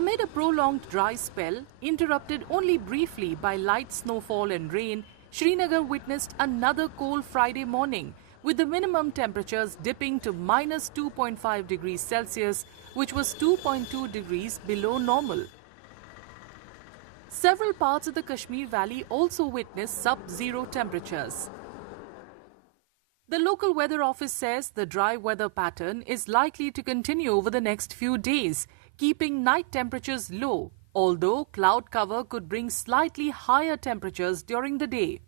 Amid a prolonged dry spell, interrupted only briefly by light snowfall and rain, Srinagar witnessed another cold Friday morning, with the minimum temperatures dipping to minus 2.5 degrees Celsius, which was 2.2 degrees below normal. Several parts of the Kashmir Valley also witnessed sub-zero temperatures. The local weather office says the dry weather pattern is likely to continue over the next few days, keeping night temperatures low, although cloud cover could bring slightly higher temperatures during the day.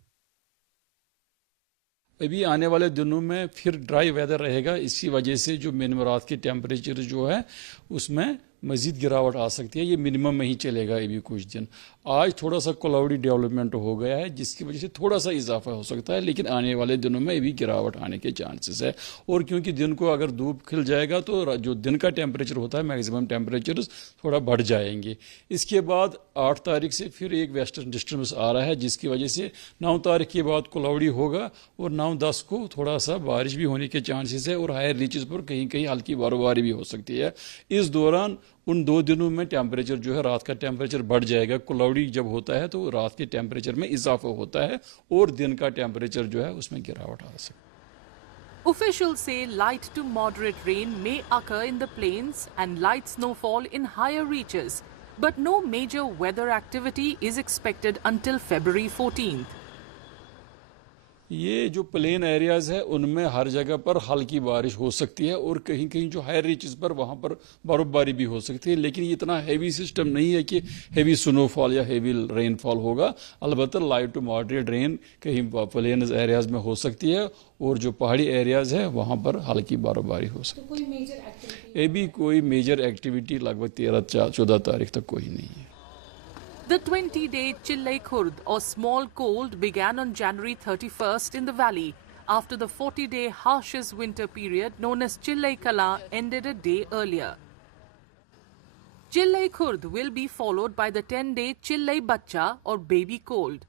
अभी आने वाले दिनों में फिर dry weather रहेगा। इसी वजह से जो दिन रात की टेम्परेचर जो है उसमें मजीद गिरावट आ सकती है। ये मिनिमम में ही चलेगा अभी कुछ दिन। आज थोड़ा सा क्लाउडी डेवलपमेंट हो गया है जिसकी वजह से थोड़ा सा इजाफा हो सकता है, लेकिन आने वाले दिनों में अभी गिरावट आने के चांसेस है। और क्योंकि दिन को अगर धूप खिल जाएगा तो जो दिन का टेम्परेचर होता है मैक्सिमम टेम्परेचर थोड़ा बढ़ जाएंगे। इसके बाद 8 तारीख से फिर एक वेस्टर्न डिस्टर्बेंस आ रहा है जिसकी वजह से 9 तारीख के बाद क्लाउडी होगा और 9-10 को थोड़ा सा बारिश भी होने के चांसेस है और हायर रीचेस पर कहीं कहीं हल्की बर्फबारी भी हो सकती है। इस दौरान उन 2 दिनों में टेम्परेचर जो है रात का टेम्परेचर बढ़ जाएगा। क्लाउडी जब होता है तो रात के टेम्परेचर में इजाफा होता है और दिन का टेम्परेचर जो है उसमें गिरावट आ सकती है। Officials say light to moderate rain may occur in the plains and light snowfall in higher reaches, but no major weather activity is expected until February 14th. ये जो प्लेन एरियाज है उनमें हर जगह पर हल्की बारिश हो सकती है और कहीं कहीं जो हायर रीचेस पर वहाँ पर बर्फबारी भी हो सकती है, लेकिन ये इतना हैवी सिस्टम नहीं है कि हैवी स्नोफॉल या हैवी रेनफॉल होगा। अलबत्ता लाइट टू मॉडरेट रेन कहीं प्लेन एरियाज में हो सकती है और जो पहाड़ी एरियाज है वहाँ पर हल्की बर्फबारी हो सकती है। अभी कोई मेजर एक्टिविटी लगभग 13-14 तारीख तक कोई नहीं है। The 20-day Chillai Khurd or small cold began on January 31st in the valley after the 40-day harshest winter period known as Chillai Kala ended a day earlier. Chillai Khurd will be followed by the 10-day Chillai Bacha or baby cold.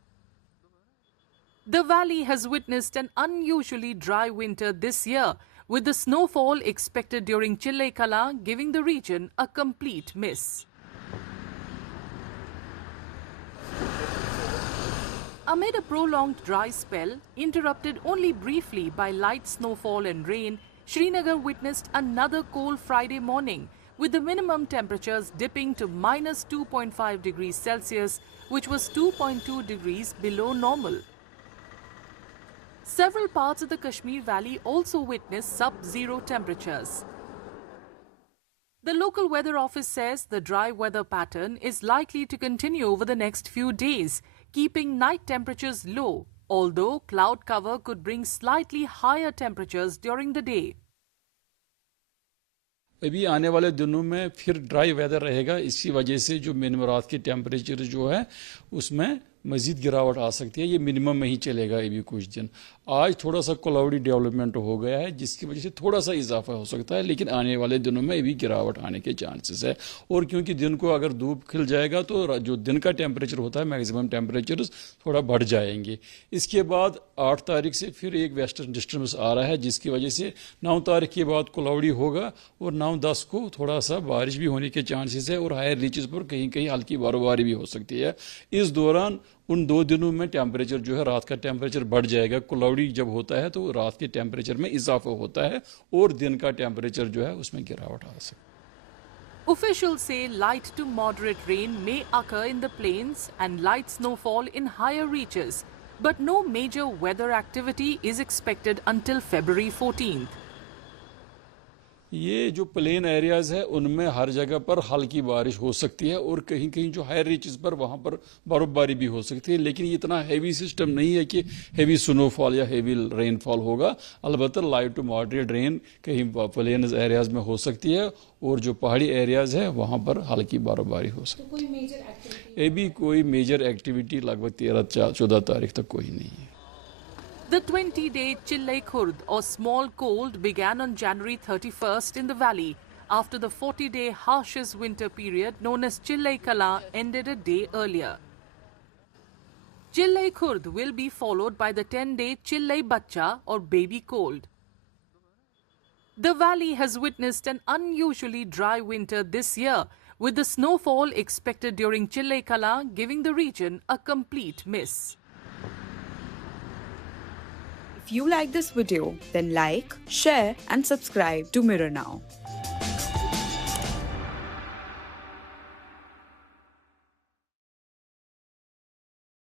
The valley has witnessed an unusually dry winter this year, with the snowfall expected during Chillai Kala giving the region a complete miss. Amid a prolonged dry spell, interrupted only briefly by light snowfall and rain, Srinagar witnessed another cold Friday morning, with the minimum temperatures dipping to minus 2.5 degrees Celsius, which was 2.2 degrees below normal. Several parts of the Kashmir Valley also witnessed sub-zero temperatures. The local weather office says the dry weather pattern is likely to continue over the next few days, keeping night temperatures low, although cloud cover could bring slightly higher temperatures during the day. अभी आने वाले दिनों में फिर dry weather रहेगा। इसी वजह से जो दिन रात की टेम्परेचर जो है उसमें मजीद गिरावट आ सकती है। ये मिनिमम में ही चलेगा अभी कुछ दिन। आज थोड़ा सा क्लाउडी डेवलपमेंट हो गया है जिसकी वजह से थोड़ा सा इजाफा हो सकता है, लेकिन आने वाले दिनों में अभी गिरावट आने के चांसेस है। और क्योंकि दिन को अगर धूप खिल जाएगा तो जो दिन का टेम्परेचर होता है मैक्सिमम टेम्परेचर थोड़ा बढ़ जाएंगे। इसके बाद 8 तारीख से फिर एक वेस्टर्न डिस्टर्बेंस आ रहा है जिसकी वजह से 9 तारीख के बाद क्लाउडी होगा और 9-10 को थोड़ा सा बारिश भी होने के चांसेस है और हायर रीचेस पर कहीं कहीं हल्की बर्फबारी भी हो सकती है। इस दौरान उन 2 दिनों में टेम्परेचर जो है रात का टेम्परेचर बढ़ जाएगा। क्लाउडी जब होता है तो रात के टेम्परेचर में इजाफा होता है और दिन का टेम्परेचर जो है उसमें गिरावट आ सकती है। Officials say light to moderate rain may occur in the plains and light snowfall in higher reaches, but no major weather activity is expected until February 14th. ये जो प्लेन एरियाज है उनमें हर जगह पर हल्की बारिश हो सकती है और कहीं कहीं जो हायर रीचेस पर वहाँ पर बर्फबारी भी हो सकती है, लेकिन ये इतना हैवी सिस्टम नहीं है कि हैवी स्नोफॉल या हैवी रेनफॉल होगा। अलबत्ता लाइट टू मॉडरेट रेन कहीं प्लेन एरियाज में हो सकती है और जो पहाड़ी एरियाज है वहाँ पर हल्की बर्फबारी हो सकती है। अभी कोई मेजर एक्टिविटी लगभग 13-14 तारीख तक कोई नहीं है। The 20-day Chillai Khurd or small cold began on January 31st in the valley after the 40-day harshest winter period known as Chillai Kala ended a day earlier. Chillai Khurd will be followed by the 10-day Chillai Bacha or baby cold. The valley has witnessed an unusually dry winter this year, with the snowfall expected during Chillekala giving the region a complete miss. If you like this video, then like, share and subscribe to Mirror Now.